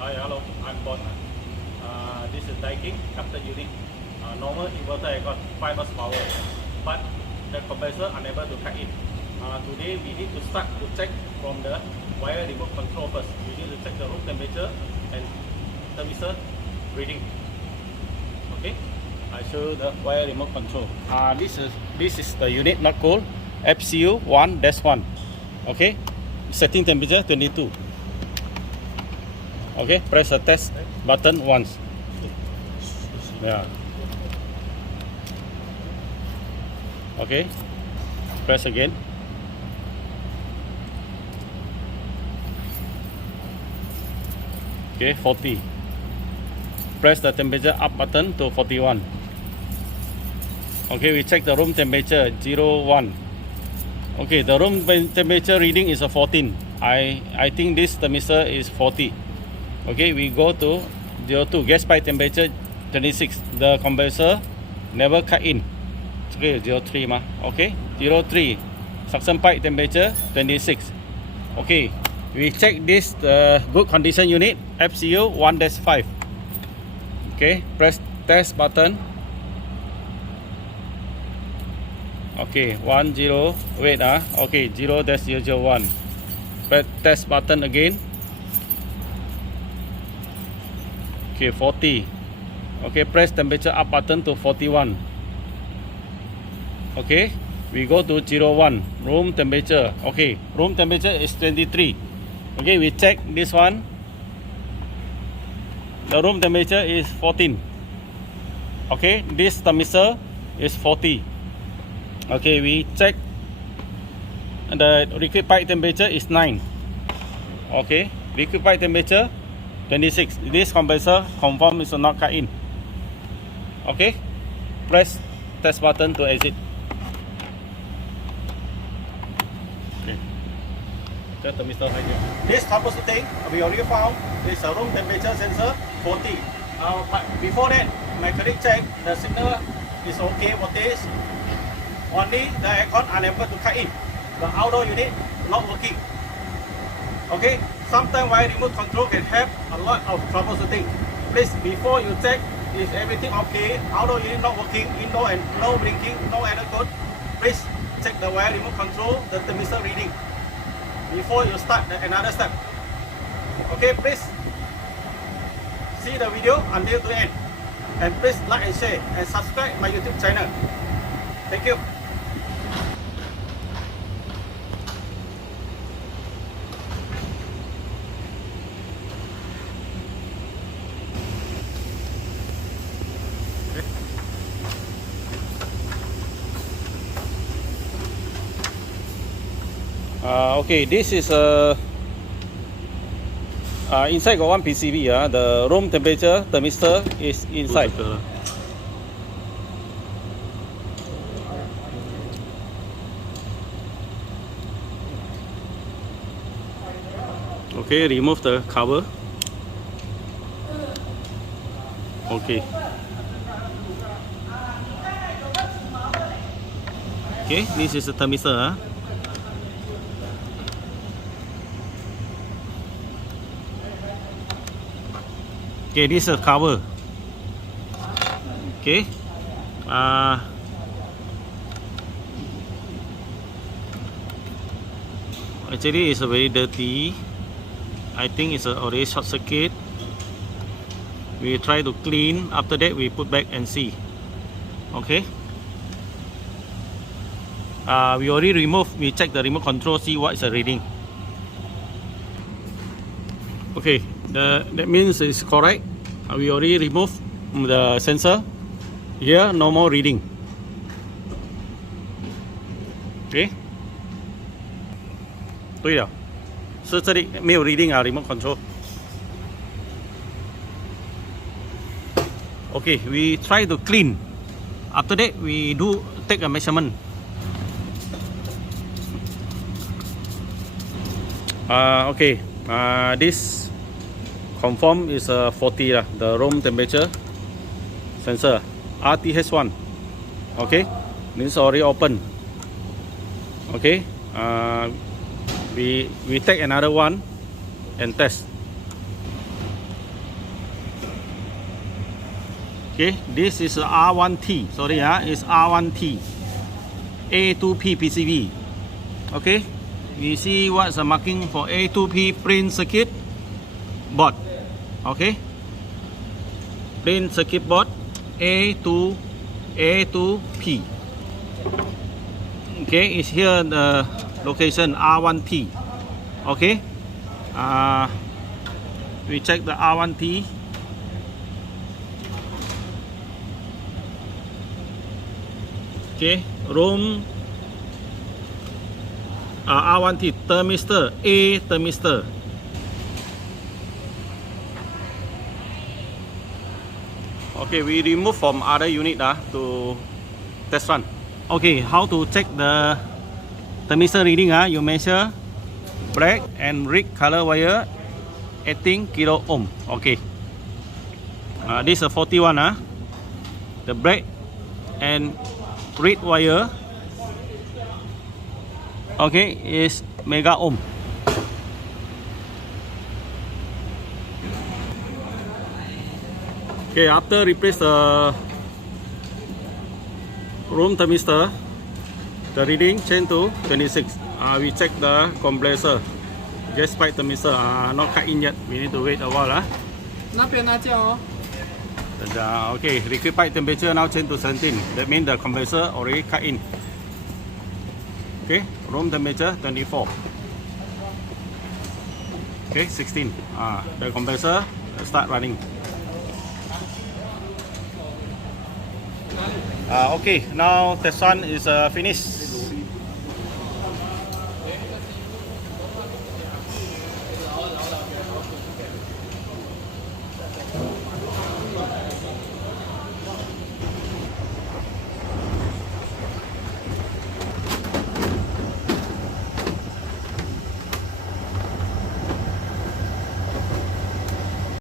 Hi, hello, I'm Bon. This is Daikin captain unit. Normal inverter I got 5 horsepower, but the compressor unable to cut in. Today we need to start to check from the wire remote control first. We need to check the room temperature and thermistor reading. Okay, I show you the wire remote control. This is the unit not cold, FCU 1-1. Okay, setting temperature 22. Okay, press the test button once. Yeah. Okay, press again. Okay, 40. Press the temperature up button to 41. Okay, we check the room temperature 01. Okay, the room temperature reading is a 14. I think this thermistor is 40. Okay, we go to 02. Gas pipe temperature 26. The compressor never cut in. Okay, 03 ma. Okay, 03. Suction pipe temperature 26. Okay, we check this good condition unit FCU 1-5. Okay, press test button. Okay, 10. Wait okay, 0-001. Press test button again. Okay, 40. Okay, press temperature up button to 41. Okay, we go to 01. Room temperature. Okay, room temperature is 23. Okay, we check this one. The room temperature is 14. Okay, this thermistor is 40. Okay, we check the liquid pipe temperature is 9. Okay, liquid pipe temperature 26. This compressor confirm is not cut in. Okay, press test button to exit. Okay, just thermistor right here. This troubleshooting we already found is a room temperature sensor 40. But before that, my colleague checked the signal is okay voltage. Only the aircon unable to cut in. The outdoor unit not working. Okay, sometimes wire remote control can have a lot of troubleshooting. Please, before you check is everything okay, outdoor unit not working, indoor and no blinking, no error code, please check the wire remote control, the thermistor reading before you start another step. Okay, please see the video until the end, and please like and share and subscribe my YouTube channel. Thank you. Okay, this is inside got one PCB. The room temperature thermistor is inside. Okay, remove the cover. Okay. Okay, this is the thermistor. Okay, this is a cover. Okay. Actually, it's a very dirty. I think it's already short circuit. We try to clean. After that, we put back and see. Okay. We already removed. We check the remote control. See what is the reading. Okay. That means it's correct. We already removed the sensor. Here, no more reading. Okay. 对了，是这里没有 reading remote control. Okay, we try to clean. After that, we take a measurement. Okay. This confirm is 40 the room temperature sensor RTH1. Okay, this is already open. Okay, we take another one and test. Okay, this is R1T. Sorry, it's R1T A2P PCB. Okay, you see what's the marking for A2P plain circuit board. Okay, plain circuit board A2P. Okay, it's here the location R1T. Okay, we check the R1T. Okay, room R1T thermistor, A thermistor. Okay, we remove from other unit to test run. Okay, how to check the thermistor reading? You measure black and red color wire 18 kilo ohm. Okay, this is a 41. The black and red wire, okay, is mega ohm. Okay, after replace the room thermistor, the reading change to 26. We check the compressor, gas pipe thermistor, not cut in yet. We need to wait a while. 那边那叫哦。 Okay, liquid pipe temperature now change to 17. That means the compressor already cut in. Okay, room temperature 24. Okay, 16. The compressor start running. Okay, now test run is finished.